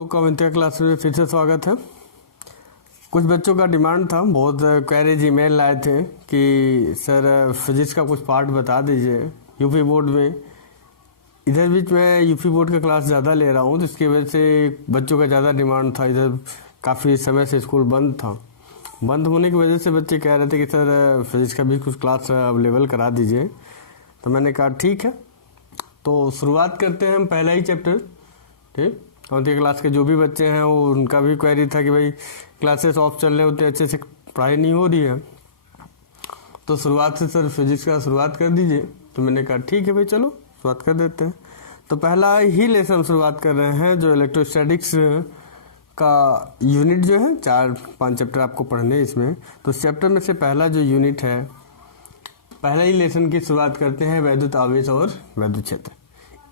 तो कविता क्लास में फिर से स्वागत है। कुछ बच्चों का डिमांड था, बहुत क्वेरीज ईमेल लाए थे कि सर फिजिक्स का कुछ पार्ट बता दीजिए यूपी बोर्ड में। इधर बीच में यूपी बोर्ड का क्लास ज़्यादा ले रहा हूँ, तो इसकी वजह से बच्चों का ज़्यादा डिमांड था। इधर काफ़ी समय से स्कूल बंद था, बंद होने की वजह से बच्चे कह रहे थे कि सर फिजिक्स का भी कुछ क्लास अवेलेबल करा दीजिए। तो मैंने कहा ठीक है, तो शुरुआत करते हैं हम पहला ही चैप्टर। ठीक, कौनती क्लास के जो भी बच्चे हैं वो उनका भी क्वेरी था कि भाई क्लासेस ऑफ चल रहे होते, अच्छे से पढ़ाई नहीं हो रही है, तो शुरुआत से सर फिजिक्स का शुरुआत कर दीजिए। तो मैंने कहा ठीक है भाई, चलो शुरुआत कर देते हैं। तो पहला ही लेसन शुरुआत कर रहे हैं जो इलेक्ट्रोस्टैटिक्स का यूनिट जो है, 4-5 चैप्टर आपको पढ़ने इसमें। तो चैप्टर में से पहला जो यूनिट है, पहला ही लेसन की शुरुआत करते हैं वैद्युत आवेश और वैद्युत क्षेत्र।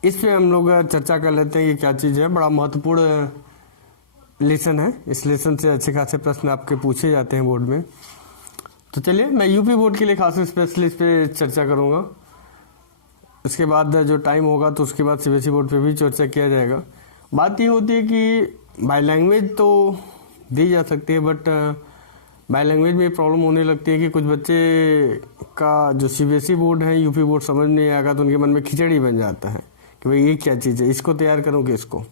इस पे हम लोग चर्चा कर लेते हैं कि क्या चीज़ है। बड़ा महत्वपूर्ण लेसन है, इस लेसन से अच्छे खासे प्रश्न आपके पूछे जाते हैं बोर्ड में। तो चलिए, मैं यूपी बोर्ड के लिए खास स्पेशली इस पे चर्चा करूँगा। उसके बाद जो टाइम होगा तो उसके बाद सीबीएसई बोर्ड पे भी चर्चा किया जाएगा। बात ये होती है कि बाय लैंग्वेज तो दी जा सकती है, बट बाय लैंग्वेज में प्रॉब्लम होने लगती है कि कुछ बच्चे का जो सीबीएसई बोर्ड है, यूपी बोर्ड समझ नहीं आएगा, तो उनके मन में खिचड़ी बन जाता है कि भाई ये क्या चीज़ है, इसको तैयार करूँ कि इसको।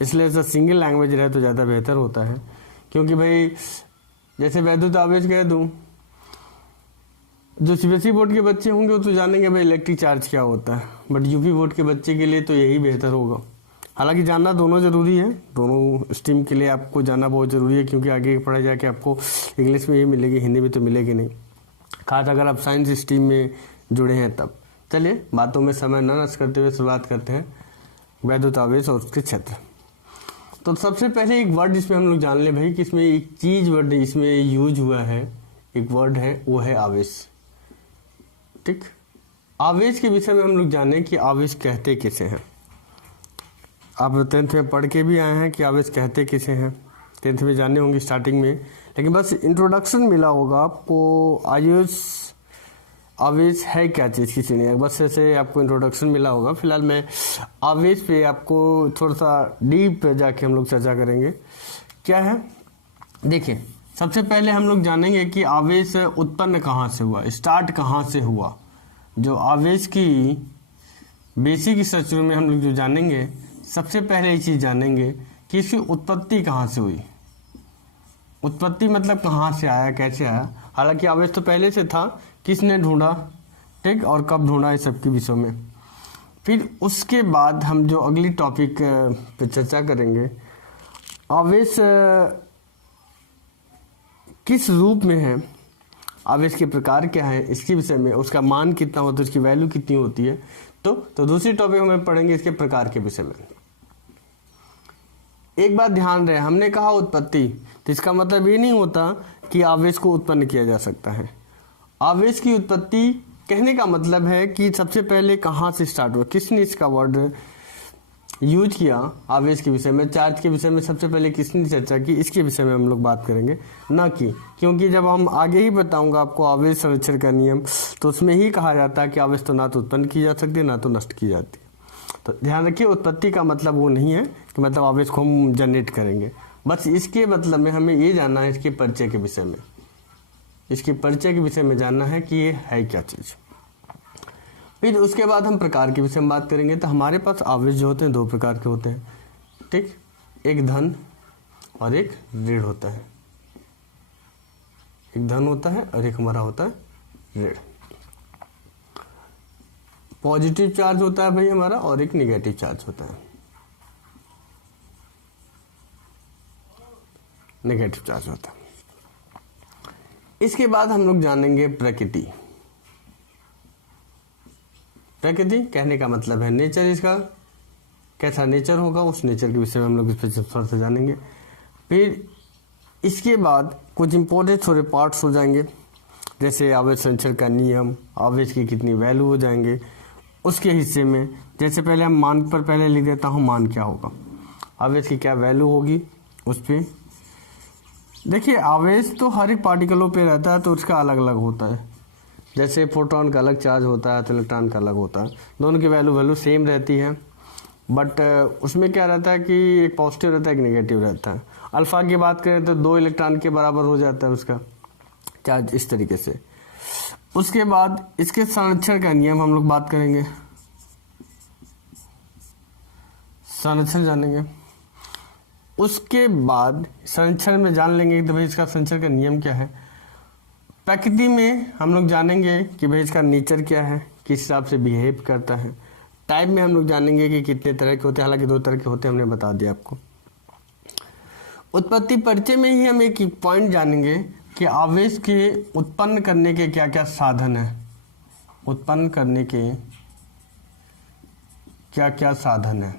इसलिए सर सिंगल लैंग्वेज रहे तो ज़्यादा बेहतर होता है, क्योंकि भाई जैसे वैद्युत आवेश कह दूँ, जो सीबीएसई बोर्ड के बच्चे होंगे वो तो जानेंगे भाई इलेक्ट्रिक चार्ज क्या होता है, बट यूपी बोर्ड के बच्चे के लिए तो यही बेहतर होगा। हालांकि जानना दोनों ज़रूरी है, दोनों स्ट्रीम के लिए आपको जानना बहुत ज़रूरी है, क्योंकि आगे पढ़ाई जाके आपको इंग्लिश में ही मिलेगी, हिंदी में तो मिलेगी नहीं, खास अगर आप साइंस स्ट्रीम में जुड़े हैं तब। चलिए, बातों में समय न नष्ट करते हुए शुरुआत करते हैं वैद्युत आवेश और उसके क्षेत्र। तो सबसे पहले एक वर्ड इसमें हम लोग जान लें भाई कि इसमें एक चीज वर्ड इसमें यूज हुआ है, एक वर्ड है, वो है आवेश। ठीक, आवेश के विषय में हम लोग जाने कि आवेश कहते किसे हैं। आप 10th में पढ़ के भी आए हैं कि आवेश कहते किसे हैं, 10th में जाने होंगे स्टार्टिंग में, लेकिन बस इंट्रोडक्शन मिला होगा आपको। आवेश है क्या चीज़ किसी ने, बस ऐसे आपको इंट्रोडक्शन मिला होगा। फिलहाल मैं आवेश पे आपको थोड़ा सा डीप जाके हम लोग चर्चा करेंगे क्या है। देखिए, सबसे पहले हम लोग जानेंगे कि आवेश उत्पन्न कहाँ से हुआ, स्टार्ट कहाँ से हुआ। जो आवेश की बेसिक स्ट्रक्चर में हम लोग जो जानेंगे, सबसे पहले ये चीज़ जानेंगे कि इसकी उत्पत्ति कहाँ से हुई। उत्पत्ति मतलब कहाँ से आया, कैसे आया। हालांकि आवेश तो पहले से था, किसने ढूंढा, ठीक, और कब ढूंढा, इस सब के विषयों में। फिर उसके बाद हम जो अगली टॉपिक पे चर्चा करेंगे, आवेश किस रूप में है, आवेश के प्रकार क्या है, इसके विषय में, उसका मान कितना होता है, उसकी वैल्यू कितनी होती है। तो दूसरी टॉपिक हमें पढ़ेंगे इसके प्रकार के विषय में। एक बात ध्यान रहे, हमने कहा उत्पत्ति, तो इसका मतलब ये नहीं होता कि आवेश को उत्पन्न किया जा सकता है। आवेश की उत्पत्ति कहने का मतलब है कि सबसे पहले कहाँ से स्टार्ट हुआ, किसने इसका वर्ड यूज किया आवेश के विषय में, चार्ज के विषय में सबसे पहले किसने चर्चा की, इसके विषय में हम लोग बात करेंगे, न कि, क्योंकि जब हम आगे ही बताऊंगा आपको आवेश संरक्षण का नियम, तो उसमें ही कहा जाता है कि आवेश तो ना तो उत्पन्न की जा सकती है, ना तो नष्ट की जाती है। तो ध्यान रखिए, उत्पत्ति का मतलब वो नहीं है कि मतलब आवेश को हम जनरेट करेंगे, बस इसके मतलब में हमें ये जानना है इसके परिचय के विषय में, इसके परिचय के विषय में जानना है कि ये है क्या चीज़। फिर उसके बाद हम प्रकार के विषय में बात करेंगे। तो हमारे पास आवेश जो होते हैं 2 प्रकार के होते हैं, ठीक, एक धन और एक ऋण होता है। एक धन होता है और एक हमारा होता है ऋण। पॉजिटिव चार्ज होता है भाई हमारा, और एक निगेटिव चार्ज होता है, नेगेटिव चार्ज होता है। इसके बाद हम लोग जानेंगे प्रकृति। प्रकृति कहने का मतलब है नेचर, इसका कैसा नेचर होगा, उस नेचर के विषय में हम लोग इस पर थोड़ा सा जानेंगे। फिर इसके बाद कुछ इंपॉर्टेंट थोड़े पार्ट्स हो जाएंगे, जैसे आवेश संरक्षण का नियम, आवेश की कितनी वैल्यू हो जाएंगे उसके हिस्से में। जैसे पहले हम मान पर पहले लिख देता हूँ, मान क्या होगा, आवेश की क्या वैल्यू होगी उस पर। देखिए, आवेश तो हर एक पार्टिकलों पे रहता है, तो उसका अलग अलग होता है। जैसे फोटोन का अलग चार्ज होता है तो इलेक्ट्रॉन का अलग होता है, दोनों की वैल्यू सेम रहती है। बट उसमें क्या रहता है कि एक पॉजिटिव रहता है, एक नेगेटिव रहता है। अल्फा की बात करें तो 2 इलेक्ट्रॉन के बराबर हो जाता है उसका चार्ज, इस तरीके से। उसके बाद इसके संरक्षण का नियम हम लोग बात करेंगे, संरक्षण जानेंगे। उसके बाद संरक्षण में जान लेंगे कि भाई इसका संरक्षण का नियम क्या है। प्रकृति में हम लोग जानेंगे कि भाई इसका नेचर क्या है, किस हिसाब से बिहेव करता है। टाइप में हम लोग जानेंगे कि कितने तरह के होते हैं, हालांकि 2 तरह के होते हैं, हमने बता दिया आपको। उत्पत्ति परिचय में ही हम एक पॉइंट जानेंगे कि आवेश के उत्पन्न करने के क्या क्या साधन है, उत्पन्न करने के क्या क्या साधन है,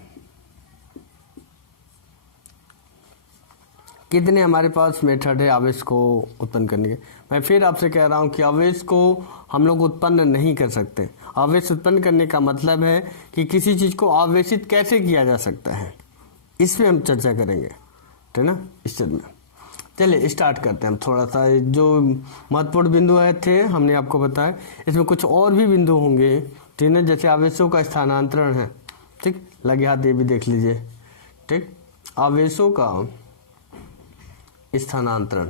कितने हमारे पास मेथड है आवेश को उत्पन्न करने के। मैं फिर आपसे कह रहा हूं कि आवेश को हम लोग उत्पन्न नहीं कर सकते। आवेश उत्पन्न करने का मतलब है कि किसी चीज को आवेशित कैसे किया जा सकता है, इस पे हम चर्चा करेंगे, ठीक है ना, इस चीज में। चलिए स्टार्ट करते हैं हम। थोड़ा सा जो महत्वपूर्ण बिंदु है थे हमने आपको बताया, इसमें कुछ और भी बिंदु होंगे, ठीक है, जैसे आवेशों का स्थानांतरण है, ठीक, लगे हाथ ये भी देख लीजिए, ठीक, आवेशों का स्थानांतरण,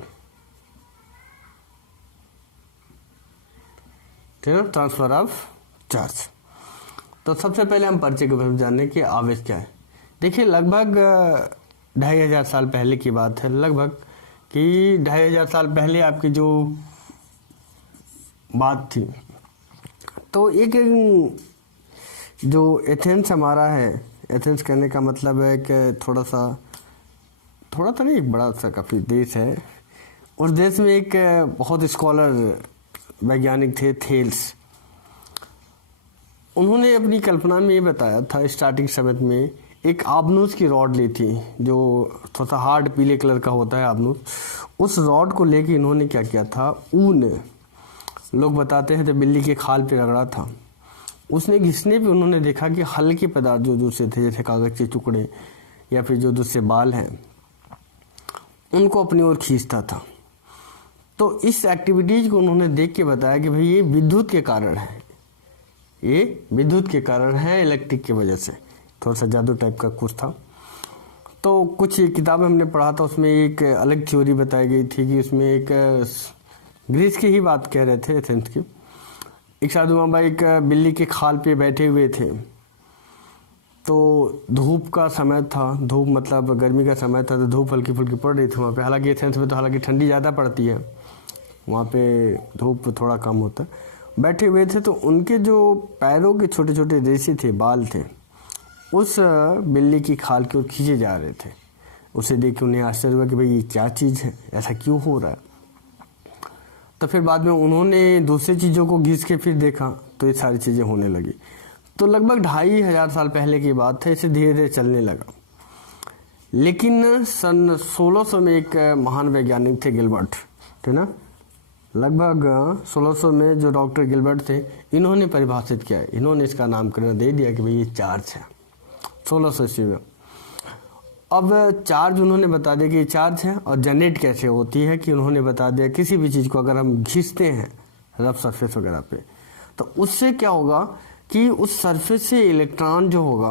ठीक है, ट्रांसफर ऑफ चार्ज। तो सबसे पहले हम परिचय के बारे में जानें कि आवेश क्या है। देखिए लगभग 2500 साल पहले की बात है, लगभग कि 2500 साल पहले आपकी जो बात थी, तो एक जो एथेंस हमारा है, एथेंस कहने का मतलब है कि थोड़ा तो नहीं, एक बड़ा सा काफ़ी देश है। उस देश में एक बहुत स्कॉलर वैज्ञानिक थे, थेल्स। उन्होंने अपनी कल्पना में ये बताया था, स्टार्टिंग समय में एक आबनूस की रॉड ली थी, जो थोड़ा सा हार्ड पीले कलर का होता है आबनूस। उस रॉड को लेके इन्होंने क्या किया था, ऊन, लोग बताते हैं तो बिल्ली के खाल पे रगड़ा था। उसने घिसने पे उन्होंने देखा कि हल्के पदार्थ जो दूसरे थे, जैसे कागज के टुकड़े या फिर जो दूसरे बाल हैं, उनको अपनी ओर खींचता था। तो इस एक्टिविटीज को उन्होंने देख के बताया कि भाई ये विद्युत के कारण है, ये विद्युत के कारण है, इलेक्ट्रिक की वजह से। थोड़ा सा जादू टाइप का कुछ था। तो कुछ किताबें हमने पढ़ा था, उसमें एक अलग थ्योरी बताई गई थी कि उसमें एक ग्रीस की ही बात कह रहे थे, एथेंस की। एक साधु बाबा एक बिल्ली के खाल पे बैठे हुए थे, तो धूप का समय था, धूप मतलब गर्मी का समय था, तो धूप हल्की फुल्की पड़ रही थी वहाँ पे। हालांकि एथेंस में तो हालांकि ठंडी ज़्यादा पड़ती है, वहाँ पे धूप थोड़ा कम होता है। बैठे हुए थे तो उनके जो पैरों के छोटे छोटे रेशे थे, बाल थे, उस बिल्ली की खाल की ओर खींचे जा रहे थे। उसे देख के उन्हें आश्चर्य हुआ कि भाई ये क्या चीज़ है, ऐसा क्यों हो रहा है। तो फिर बाद में उन्होंने दूसरी चीज़ों को घिस के फिर देखा तो ये सारी चीज़ें होने लगी। तो लगभग 2500 साल पहले की बात है, इसे धीरे धीरे चलने लगा। लेकिन सन 1600 में एक महान वैज्ञानिक थे, गिलबर्ट, ठीक ना, लगभग 1600 में जो डॉक्टर गिलबर्ट थे, इन्होंने परिभाषित किया, इन्होंने इसका नामकरण दे दिया कि भाई ये चार्ज है, 1600 ईस्वी में। अब चार्ज उन्होंने बता दिया कि ये चार्ज है, और जनरेट कैसे होती है कि उन्होंने बता दिया किसी भी चीज़ को अगर हम घिसते हैं रफ सरफेस वगैरह पे, तो उससे क्या होगा कि उस सरफेस से इलेक्ट्रॉन जो होगा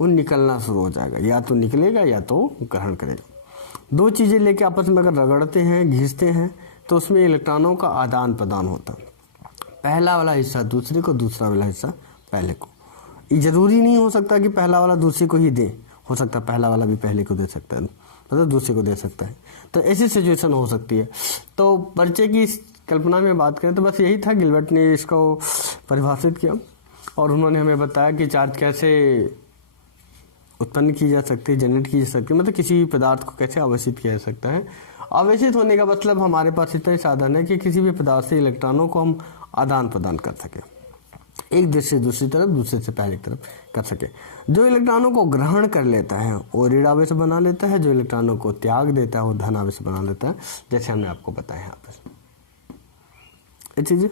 वो निकलना शुरू हो जाएगा, या तो निकलेगा या तो ग्रहण करेगा। 2 चीज़ें लेके आपस में अगर रगड़ते हैं, घिसते हैं, तो उसमें इलेक्ट्रॉनों का आदान प्रदान होता है। पहला वाला हिस्सा दूसरे को, दूसरा वाला हिस्सा पहले को। ये जरूरी नहीं हो सकता कि पहला वाला दूसरे को ही दे, हो सकता है पहला वाला भी पहले को दे सकता है, मतलब दूसरे को दे सकता है। तो ऐसी सिचुएशन हो सकती है। तो परिचय की कल्पना में बात करें तो बस यही था, गिलबर्ट ने इसको परिभाषित किया और उन्होंने हमें बताया कि चार्ज कैसे उत्पन्न की जा सकती है, जनरेट की जा सकती है, मतलब किसी भी पदार्थ को कैसे आवेशित किया जा सकता है। आवेशित होने का मतलब हमारे पास इतना ही साधन है कि किसी भी पदार्थ से इलेक्ट्रॉनों को हम आदान प्रदान कर सके, एक देश से दूसरी तरफ, दूसरे से पहले तरफ कर सके। जो इलेक्ट्रॉनों को ग्रहण कर लेता है वो ऋण आवेश बना लेता है, जो इलेक्ट्रॉनों को त्याग देता है वो धन आवेश बना लेता है, जैसे हमने आपको बताया यहाँ पर ये चीजें।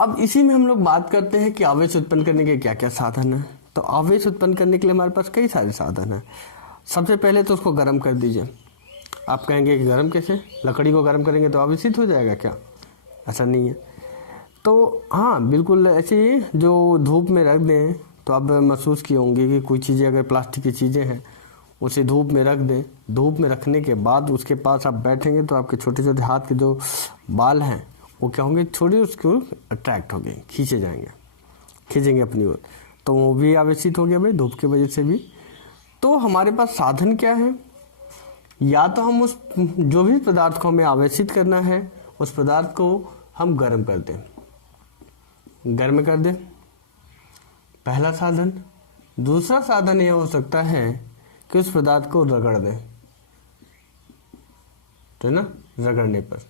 अब इसी में हम लोग बात करते हैं कि आवेश उत्पन्न करने के क्या क्या साधन है। तो आवेश उत्पन्न करने के लिए हमारे पास कई सारे साधन हैं। सबसे पहले तो उसको गर्म कर दीजिए। आप कहेंगे कि गर्म कैसे, लकड़ी को गर्म करेंगे तो आवेशित हो जाएगा क्या? ऐसा नहीं है। तो हाँ बिल्कुल ऐसे ही जो धूप में रख दें तो आप महसूस किए होंगे कि कोई चीज़ें अगर प्लास्टिक की चीज़ें हैं उसे धूप में रख दें, धूप में रखने के बाद उसके पास आप बैठेंगे तो आपके छोटे छोटे हाथ के जो बाल हैं वो क्या होंगे, थोड़ी उसकी ओर अट्रैक्ट होंगे, खींचे जाएंगे, खींचेंगे अपनी ओर, तो वो भी आवेशित हो गया भाई धूप की वजह से भी। तो हमारे पास साधन क्या है, या तो हम उस जो भी पदार्थ को हमें आवेशित करना है उस पदार्थ को हम गर्म कर दें, गर्म कर दें, पहला साधन। दूसरा साधन यह हो सकता है कि उस पदार्थ को रगड़ दें, तो ना रगड़ने पर,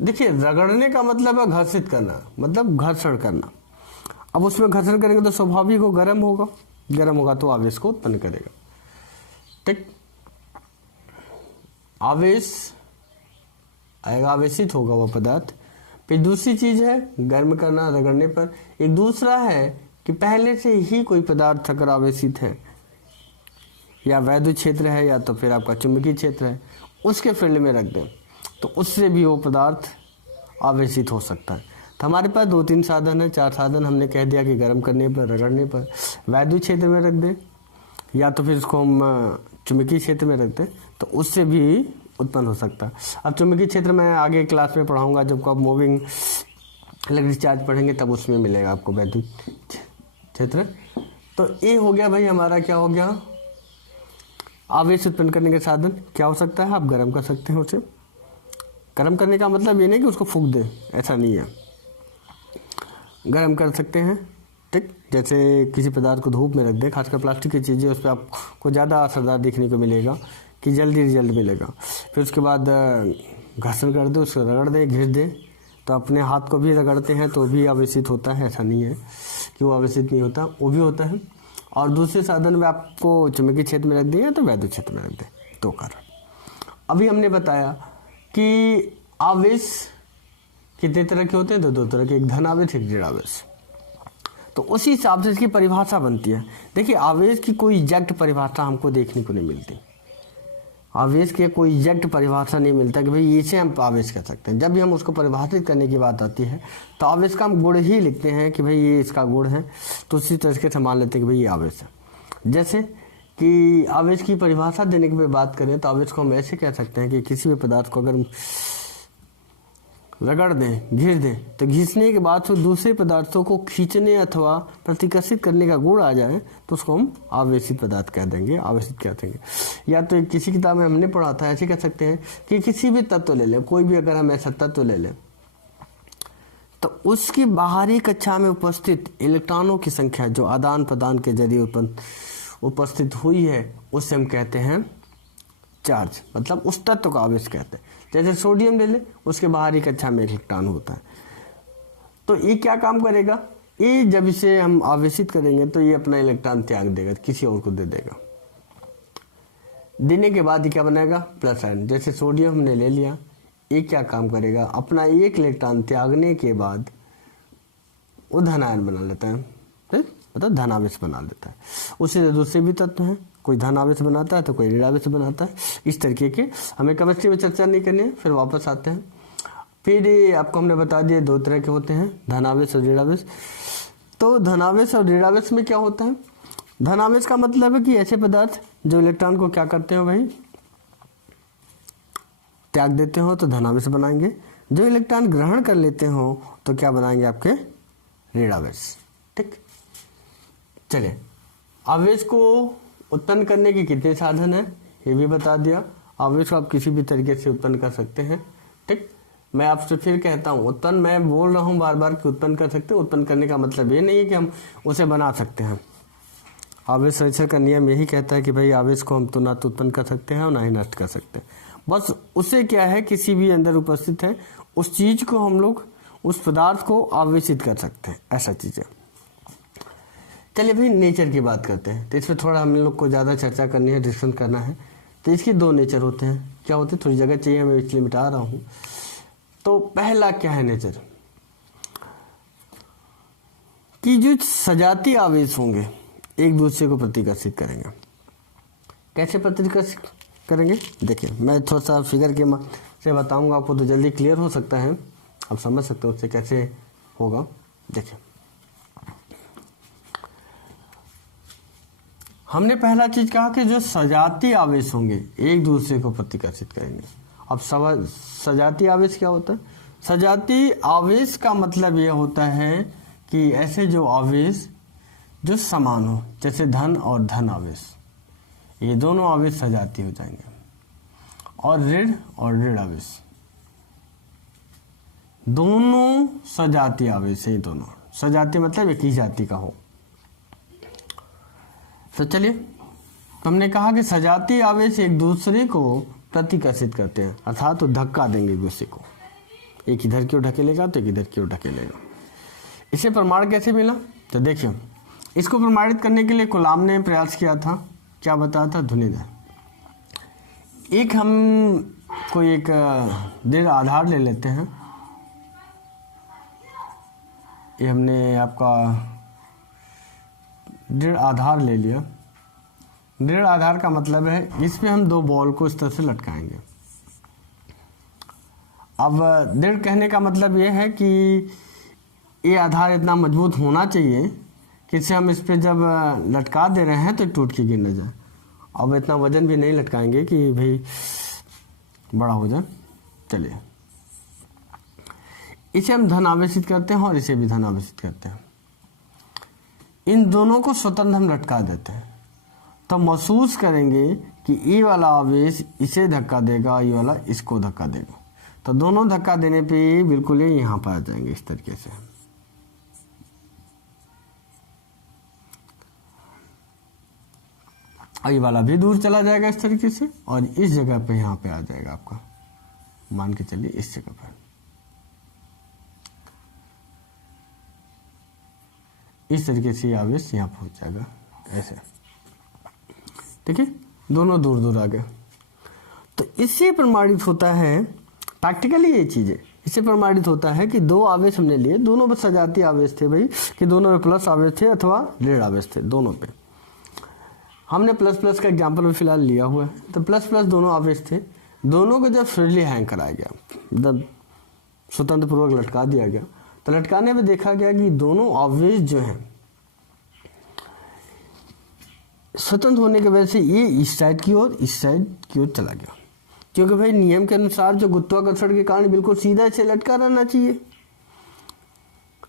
देखिए रगड़ने का मतलब है घर्षित करना, मतलब घर्षण करना। अब उसमें घर्षण करेंगे तो स्वाभाविक हो गर्म होगा, गर्म होगा तो आवेश को उत्पन्न करेगा, ठीक, आवेश आएगा, आवेशित होगा वह पदार्थ। फिर दूसरी चीज है गर्म करना रगड़ने पर। एक दूसरा है कि पहले से ही कोई पदार्थ अगर आवेशित है, या वैद्युत क्षेत्र है या तो फिर आपका चुंबकीय क्षेत्र है, उसके फील्ड में रख दें तो उससे भी वो पदार्थ आवेशित हो सकता है। तो हमारे पास 2-3 साधन है, 4 साधन हमने कह दिया कि गर्म करने पर, रगड़ने पर, वैद्युत क्षेत्र में रख दें या तो फिर उसको हम चुंबकीय क्षेत्र में रख दें तो उससे भी उत्पन्न हो सकता है। अब चुंबकीय क्षेत्र में आगे क्लास में पढ़ाऊंगा, जब आप मूविंग इलेक्ट्रिक चार्ज पढ़ेंगे तब उसमें मिलेगा आपको वैद्युत क्षेत्र। तो ये हो गया भाई हमारा, क्या हो गया, आवेश उत्पन्न करने के साधन। क्या हो सकता है, आप गर्म कर सकते हैं उसे। गर्म करने का मतलब ये नहीं कि उसको फूंक दें, ऐसा नहीं है, गर्म कर सकते हैं, ठीक। जैसे किसी पदार्थ को धूप में रख दें, खासकर प्लास्टिक की चीज़ें, उस पर आपको ज़्यादा असरदार देखने को मिलेगा कि जल्दी रिजल्ट मिलेगा। फिर उसके बाद घर्षण कर दे, उसको रगड़ दे, घिस दे, तो अपने हाथ को भी रगड़ते हैं तो भी आवेशित होता है, ऐसा नहीं है कि वो आवेशित नहीं होता, वो भी होता है। और दूसरे साधन में आपको चुंबकीय क्षेत्र में रख दें या तो वैद्युत क्षेत्र में रख दें, दो कारण। अभी हमने बताया कि आवेश कितने तरह के होते हैं, तो 2 तरह के, एक धन आवेश, एक ऋण आवेश। तो उसी हिसाब से इसकी परिभाषा बनती है। देखिए आवेश की कोई एग्जैक्ट परिभाषा हमको देखने को नहीं मिलती, आवेश की कोई एग्जैक्ट परिभाषा नहीं मिलता कि भाई इसे हम आवेश कह सकते हैं। जब भी हम उसको परिभाषित करने की बात आती है तो आवेश का हम गुण ही लिखते हैं कि भाई ये इसका गुण है, तो उसी तरीके से मान लेते हैं कि भाई ये आवेश है। जैसे कि आवेश की परिभाषा देने की बात करें तो आवेश को हम ऐसे कह सकते हैं कि किसी भी पदार्थ को अगर रगड़ दें, घिस दें, तो घिसने के बाद फिर दूसरे पदार्थों को खींचने अथवा प्रतिकर्षित करने का गुण आ जाए तो उसको हम आवेशित पदार्थ कह देंगे, आवेशित कह देंगे। या तो किसी किताब में हमने पढ़ा था, ऐसे कह सकते हैं कि किसी भी तत्व ले लें, कोई भी अगर हम ऐसा तत्व ले लें तो उसकी बाहरी कक्षा में उपस्थित इलेक्ट्रॉनों की संख्या जो आदान प्रदान के जरिए उपस्थित हुई है उससे हम कहते हैं चार्ज, मतलब उस तत्व का आवेश कहते हैं। जैसे सोडियम ले ले, उसके बाहरी कक्षा में इलेक्ट्रॉन होता है, तो ये क्या काम करेगा, ये जब इसे हम आवेशित करेंगे तो ये अपना इलेक्ट्रॉन त्याग देगा, किसी और को दे देगा। देने के बाद ये क्या बनाएगा, प्लस आयन। जैसे सोडियम हमने ले लिया, ये क्या काम करेगा, अपना एक इलेक्ट्रॉन त्यागने के बाद वो धन आयन बना लेता है, मतलब धन आवेश बना लेता है। उसी से दूसरे भी तत्व हैं, कोई धन आवेश बनाता है तो कोई ऋण आवेश बनाता है। इस तरीके के हमें केमिस्ट्री में चर्चा नहीं करनी है, फिर वापस आते हैं। फिर आपको हमने बता दिया 2 तरह के होते हैं, धनावेश और ऋणावेश। तो धनावेश और ऋणावेश में क्या होता है, धनावेश का मतलब है कि ऐसे पदार्थ जो इलेक्ट्रॉन को क्या करते हो भाई, त्याग देते हो तो धनावेश बनाएंगे, जो इलेक्ट्रॉन ग्रहण कर लेते हो तो क्या बनाएंगे, आपके ऋणावेश, ठीक। चलिए, आवेश को उत्पन्न करने के कितने साधन हैं ये भी बता दिया। आवेश को आप किसी भी तरीके से उत्पन्न कर सकते हैं, ठीक। मैं आपसे फिर कहता हूँ, उत्पन्न मैं बोल रहा हूँ बार बार कि उत्पन्न कर सकते हैं। उत्पन्न करने का मतलब ये नहीं है कि हम उसे बना सकते हैं। आवेश संरक्षण का नियम यही कहता है कि भाई आवेश को हम तो ना तो उत्पन्न कर सकते हैं और ना ही नष्ट कर सकते हैं। बस उसे क्या है, किसी भी अंदर उपस्थित है उस चीज को हम लोग, उस पदार्थ को आवेशित कर सकते हैं, ऐसा चीज है। चलिए भाई नेचर की बात करते हैं, तो इसमें थोड़ा हम लोग को ज़्यादा चर्चा करनी है, डिस्कशन करना है। तो इसके 2 नेचर होते हैं। क्या होते हैं, थोड़ी जगह चाहिए, मैं इसलिए मिटा रहा हूँ। तो पहला क्या है नेचर, कि जो सजातीय आवेश होंगे एक दूसरे को प्रतिकर्षित करेंगे। कैसे प्रतिकर्षित करेंगे, देखिए मैं थोड़ा सा फिगर के से बताऊंगा आपको, तो जल्दी क्लियर हो सकता है, आप समझ सकते हो उससे कैसे होगा। देखिए हमने पहला चीज कहा कि जो सजाती आवेश होंगे एक दूसरे को प्रतिकर्षित करेंगे। अब सजाती आवेश क्या होता है? सजाती आवेश का मतलब यह होता है कि ऐसे जो आवेश जो समान हो, जैसे धन और धन आवेश, ये दोनों आवेश सजाती हो जाएंगे, और ऋण और ऋण आवेश दोनों सजाती आवेश है। दोनों सजाती मतलब एक ही जाति का हो। तो चलिए, तो हमने कहा कि सजाती आवेश एक दूसरे को प्रतिकर्षित करते हैं, अर्थात तो धक्का देंगे एक दूसरे को। एक इधर की ओर ढकेलेगा तो एक इधर की ओर ढकेलेगा। इसे प्रमाण कैसे मिला? तो देखिए, इसको प्रमाणित करने के लिए कूलाम ने प्रयास किया था। क्या बताया था? ध्वनिधर। एक हम कोई एक दृढ़ आधार ले लेते हैं। ये हमने आपका दृढ़ आधार ले लिया। दृढ़ आधार का मतलब है इसमें हम दो बॉल को इस तरह से लटकाएंगे। अब दृढ़ कहने का मतलब यह है कि ये आधार इतना मजबूत होना चाहिए कि इसे हम इस पे जब लटका दे रहे हैं तो टूट के गिर न जाए। अब इतना वजन भी नहीं लटकाएंगे कि भाई बड़ा हो जाए। चलिए, इसे हम धन आवेशित करते हैं और इसे भी धन आवेशित करते हैं। इन दोनों को स्वतंत्र हम लटका देते हैं, तो महसूस करेंगे कि ये वाला आवेश इसे धक्का देगा, ये वाला इसको धक्का देगा। तो दोनों धक्का देने पे बिल्कुल ही यहाँ पर आ जाएंगे इस तरीके से। और ये वाला भी दूर चला जाएगा इस तरीके से, और इस जगह पे यहाँ पे आ जाएगा आपका, मान के चलिए इस जगह पर। इस तरीके से आवेश यहाँ पहुंच जाएगा ऐसे। ठीक है, दोनों दूर दूर आ गए। तो इससे प्रमाणित होता है, प्रैक्टिकली ये चीज़ है, इससे प्रमाणित होता है कि दो आवेश हमने लिए, दोनों में सजाती आवेश थे भाई, कि दोनों में प्लस आवेश थे अथवा ऋण आवेश थे, दोनों पे। हमने प्लस प्लस का एग्जाम्पल भी फिलहाल लिया हुआ है। तो प्लस प्लस दोनों आवेश थे, दोनों को जब फ्रीली हैंग कराया गया, जब स्वतंत्र पूर्वक लटका दिया गया, तो लटकाने में देखा गया कि दोनों आवेश जो हैं स्वतंत्र होने की वजह से ये इस साइड की ओर इस साइड की ओर चला गया। क्योंकि भाई नियम के अनुसार जो गुरुत्वाकर्षण के कारण बिल्कुल सीधा इसे लटका रहना चाहिए,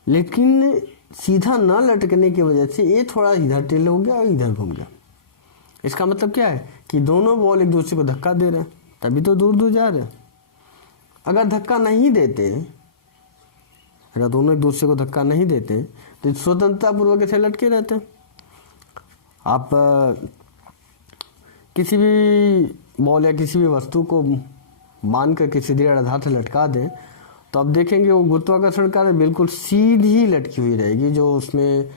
लेकिन सीधा न लटकने की वजह से ये थोड़ा इधर टेल हो गया और इधर घूम गया। इसका मतलब क्या है कि दोनों बॉल एक दूसरे को धक्का दे रहे हैं, तभी तो दूर दूर जा रहे हैं। अगर धक्का नहीं देते, अगर दोनों एक दूसरे को धक्का नहीं देते तो स्वतंत्रता पूर्वक ऐसे लटके रहते हैं। आप किसी भी बॉल या किसी भी वस्तु को मान कर किसी दृढ़ आधार से लटका दें तो आप देखेंगे वो गुरुत्वाकर्षण का बिल्कुल सीधी लटकी हुई रहेगी। जो उसमें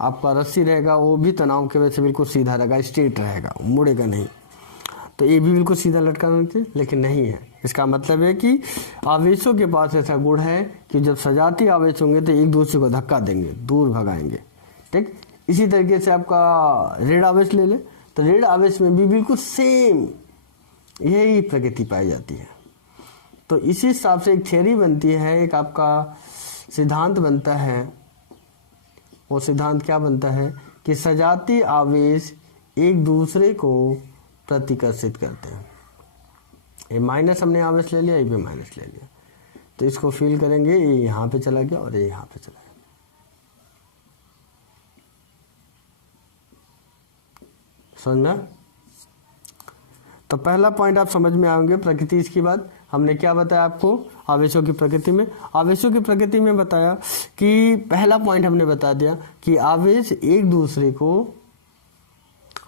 आपका रस्सी रहेगा वो भी तनाव की वजह से बिल्कुल सीधा रहेगा, स्ट्रेट रहेगा, मुड़ेगा नहीं। तो ये भी बिल्कुल सीधा लटकाना चाहिए, लेकिन नहीं है। इसका मतलब है कि आवेशों के पास ऐसा गुण है कि जब सजाती आवेश होंगे तो एक दूसरे को धक्का देंगे, दूर भगाएंगे। ठीक, इसी तरीके से आपका ऋण आवेश ले ले, तो ऋण आवेश में भी बिल्कुल सेम यही प्रकृति पाई जाती है। तो इसी हिसाब से एक थ्योरी बनती है, एक आपका सिद्धांत बनता है। वो सिद्धांत क्या बनता है कि सजाती आवेश एक दूसरे को प्रतिकर्षित करते हैं। ये माइनस हमने आवेश ले लिया, ये भी माइनस ले लिया, तो इसको फील करेंगे, ये यहाँ पे चला गया और ये यहाँ पे चला गया। समझना? तो पहला पॉइंट आप समझ में आएंगे प्रकृति। इसके बाद हमने क्या बताया आपको आवेशों की प्रकृति में? आवेशों की प्रकृति में बताया कि पहला पॉइंट हमने बता दिया कि आवेश एक दूसरे को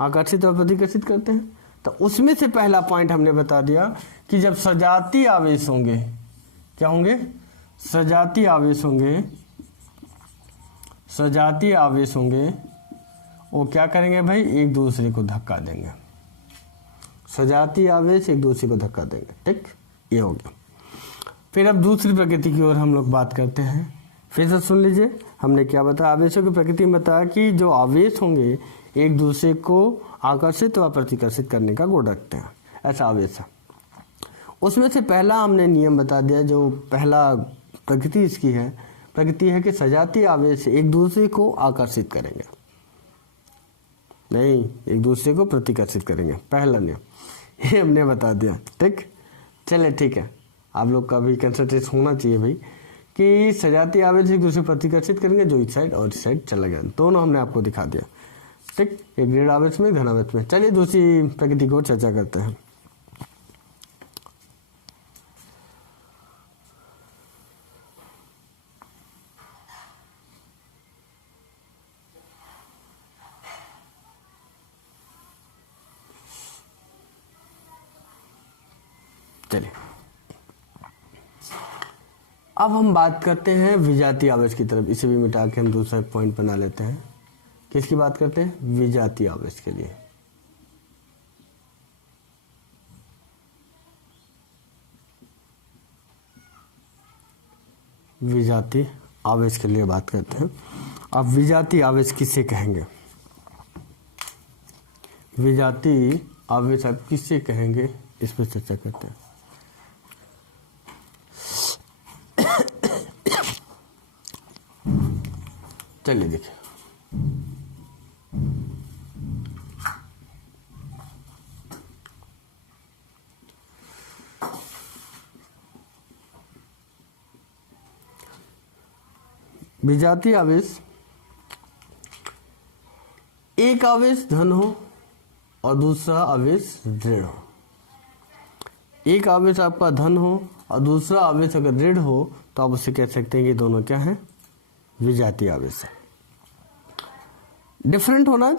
आकर्षित और प्रतिकर्षित करते हैं। तो उसमें से पहला पॉइंट हमने बता दिया कि जब सजाती आवेश होंगे, क्या होंगे? सजाती आवेश होंगे, सजाती आवेश होंगे, वो क्या करेंगे भाई? एक दूसरे को धक्का देंगे। सजाती आवेश एक दूसरे को धक्का देंगे। ठीक, ये हो गया। फिर अब दूसरी प्रकृति की ओर हम लोग बात करते हैं। फिर से सुन लीजिए, हमने क्या बताया? आवेशों की प्रकृति में बताया कि जो आवेश होंगे एक दूसरे को आकर्षित व प्रतिकर्षित करने का गुण रखते हैं, ऐसा आवेश है। उसमें से पहला हमने नियम बता दिया, जो पहला प्रकृति इसकी है, प्रकृति है कि सजाती आवेश एक दूसरे को आकर्षित करेंगे। नहीं, एक दूसरे को प्रतिकर्षित करेंगे, पहला नियम ये हमने बता दिया। ठीक, चले ठीक है, आप लोग का भी कंसंट्रेट होना चाहिए भाई कि सजातीय आवेश एक दूसरे प्रतिकर्षित करेंगे, जो इस साइड और इस साइड चला गया, दोनों हमने आपको दिखा दिया। ठीक, एक ऋण आवेश में, धन आवेश में। चलिए दूसरी प्रकृति को चर्चा करते हैं। चलिए अब हम बात करते हैं विजातीय आवेश की तरफ। इसे भी मिटा के हम दूसरा पॉइंट बना लेते हैं। किसकी बात करते हैं? विजातीय आवेश के लिए। विजातीय आवेश के लिए बात करते हैं। अब विजातीय आवेश किसे कहेंगे? विजातीय आवेश आप किसे कहेंगे, इस पर चर्चा करते हैं। चलिए देखिए, विजातीय आवेश, एक आवेश धन हो और दूसरा आवेश ऋण हो। एक आवेश आपका धन हो और दूसरा आवेश अगर ऋण हो तो आप उसे कह सकते हैं कि दोनों क्या है? विजातीय आवेश है। डिफरेंट होना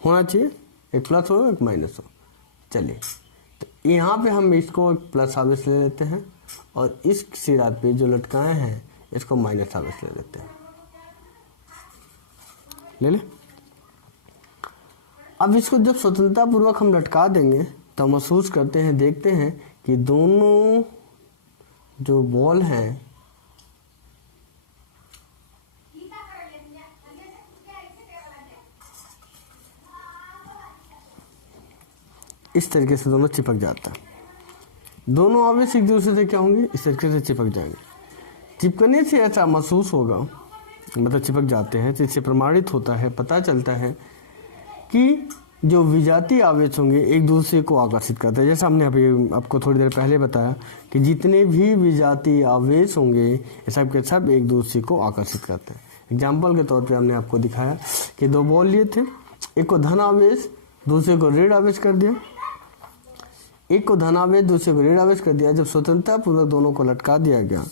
चाहिए, एक प्लस हो एक माइनस हो। चलिए तो यहाँ पे हम इसको एक प्लस आवेश ले लेते हैं और इस सिरा पे जो लटकाए हैं इसको माइनस आवेश ले लेते हैं। ले ले। अब इसको जब स्वतंत्रता पूर्वक हम लटका देंगे तो महसूस करते हैं, देखते हैं कि दोनों जो बॉल हैं इस तरीके से दोनों चिपक जाता है। दोनों आवेश एक दूसरे से क्या होंगे? इस तरीके से चिपक जाएंगे। चिपकने से ऐसा महसूस होगा, मतलब चिपक जाते हैं, तो इससे प्रमाणित होता है, पता चलता है कि जो विजातीय आवेश होंगे एक दूसरे को आकर्षित करते हैं। जैसा हमने अभी आपको थोड़ी देर पहले बताया कि जितने भी विजातीय आवेश होंगे ये सब के सब एक दूसरे को आकर्षित करते हैं। एग्जाम्पल के तौर पे हमने आपको दिखाया कि दो बॉल लिए थे, एक को धन आवेश दूसरे को ऋण आवेश कर दिया, एक को धन आवेश दूसरे को ऋण आवेश कर दिया। जब स्वतंत्रता पूर्वक दोनों को लटका दिया गया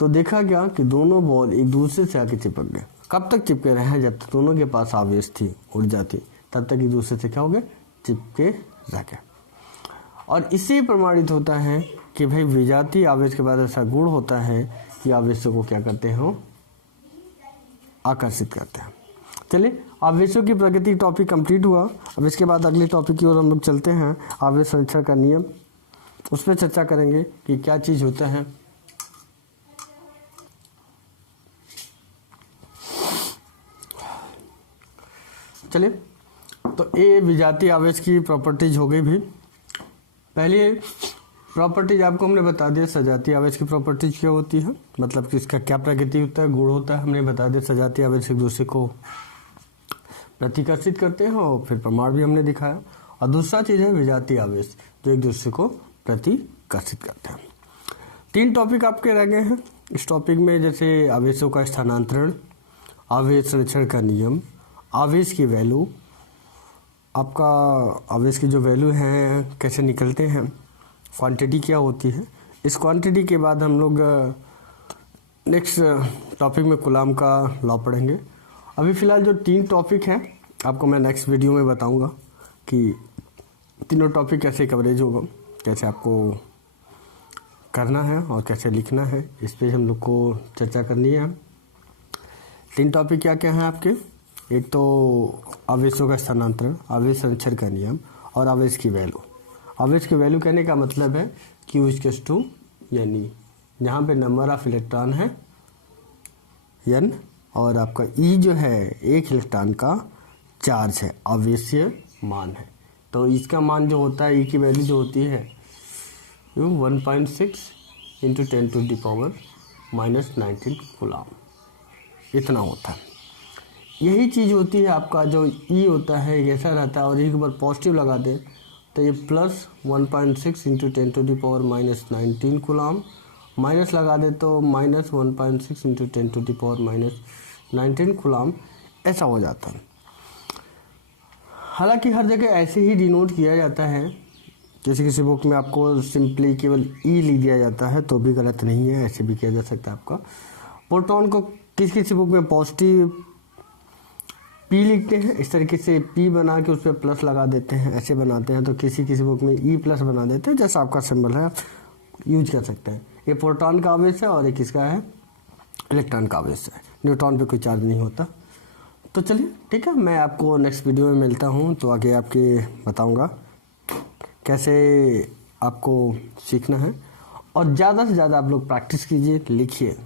तो देखा गया कि दोनों बॉल एक दूसरे से आके चिपक गए। कब तक चिपके रहे हैं? जब तक दोनों के पास आवेश थी, ऊर्जा थी, तब तक एक दूसरे से क्या हो गए? चिपके रह गए। और इससे प्रमाणित होता है कि भाई विजातीय आवेश के बाद ऐसा गुण होता है कि आवेशों को क्या करते हैं? आकर्षित करते हैं। चलिए आवेशों की प्रकृति टॉपिक कंप्लीट हुआ। अब इसके बाद अगले टॉपिक की ओर हम लोग चलते हैं, आवेश संरक्षण का नियम। उस पर चर्चा करेंगे कि क्या चीज़ होता है। चलिए तो ये विजातीय आवेश की प्रॉपर्टीज हो गई भी। पहले प्रॉपर्टीज आपको हमने बता दिया, सजातीय आवेश की प्रॉपर्टीज क्या होती है, मतलब कि इसका क्या प्रकृति होता है, गुण होता है, हमने बता दिया। सजातीय आवेश एक दूसरे को प्रतिकर्षित करते हैं और फिर प्रमाण भी हमने दिखाया। और दूसरा चीज़ है विजातीय आवेश जो एक दूसरे को प्रतिकर्षित करते हैं। 3 टॉपिक आपके रह गए हैं इस टॉपिक में, जैसे आवेशों का स्थानांतरण, आवेश संरक्षण का नियम, आवेश की वैल्यू, आपका आवेश की जो वैल्यू है कैसे निकलते हैं, क्वांटिटी क्या होती है। इस क्वांटिटी के बाद हम लोग नेक्स्ट टॉपिक में कूलाम का लॉ पढ़ेंगे। अभी फ़िलहाल जो 3 टॉपिक हैं आपको मैं नेक्स्ट वीडियो में बताऊंगा कि तीनों टॉपिक कैसे कवरेज होगा, कैसे आपको करना है और कैसे लिखना है, इस पर हम लोग को चर्चा करनी है। 3 टॉपिक क्या क्या हैं आपके? एक तो आवेशों का स्थानांतरण, आवेश संरक्षण का नियम और आवेश की वैल्यू। आवेश की वैल्यू कहने का मतलब है Q=2, यानी जहाँ पे नंबर ऑफ इलेक्ट्रॉन है N और आपका E जो है एक इलेक्ट्रॉन का चार्ज है, आवेशीय मान है। तो इसका मान जो होता है, E की वैल्यू जो होती है 1.6 × 10⁻⁻19 कूलाम, इतना होता है। यही चीज़ होती है आपका जो ई होता है ऐसा रहता है, और एक बार पॉजिटिव लगा दें तो ये प्लस 1.6 इंटू 10⁻⁻19 कूलाम, माइनस लगा दे तो माइनस 1.6 इंटू 10⁻⁻19 कूलाम, ऐसा हो जाता है। हालांकि हर जगह ऐसे ही डिनोट किया जाता है, किसी किसी बुक में आपको सिंपली केवल ई लिख दिया जाता है तो भी गलत नहीं है, ऐसे भी किया जा सकता है आपका। प्रोटॉन को किसी किसी बुक में पॉजिटिव पी लिखते हैं, इस तरीके से पी बना के उस पर प्लस लगा देते हैं, ऐसे बनाते हैं। तो किसी किसी बुक में ई प्लस बना देते हैं, जैसा आपका सिंबल है आप यूज कर सकते हैं। ये प्रोटॉन का आवेश है और एक किसका है, इलेक्ट्रॉन का आवेश है। न्यूट्रॉन पे कोई चार्ज नहीं होता। तो चलिए ठीक है, मैं आपको नेक्स्ट वीडियो में मिलता हूँ, तो आगे आपके बताऊँगा कैसे आपको सीखना है। और ज़्यादा से ज़्यादा आप लोग प्रैक्टिस कीजिए, लिखिए।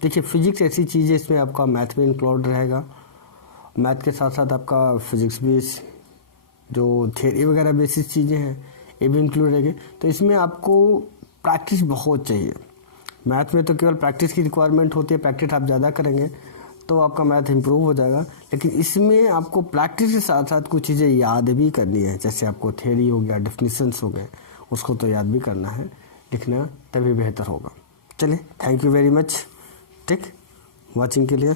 देखिए फिजिक्स ऐसी चीज़ है, इसमें आपका मैथ भी इंक्लूड रहेगा, मैथ के साथ साथ आपका फिजिक्स बेस जो थियरी वगैरह बेसिस चीज़ें हैं ये भी इंक्लूड रहेगी। तो इसमें आपको प्रैक्टिस बहुत चाहिए। मैथ में तो केवल प्रैक्टिस की रिक्वायरमेंट होती है, प्रैक्टिस आप ज़्यादा करेंगे तो आपका मैथ इंप्रूव हो जाएगा। लेकिन इसमें आपको प्रैक्टिस के साथ साथ कुछ चीज़ें याद भी करनी है, जैसे आपको थियरी हो गया, डेफिनेशंस हो गए, उसको तो याद भी करना है, लिखना तभी बेहतर होगा। चलिए, थैंक यू वेरी मच, ठीक, वॉचिंग के लिए।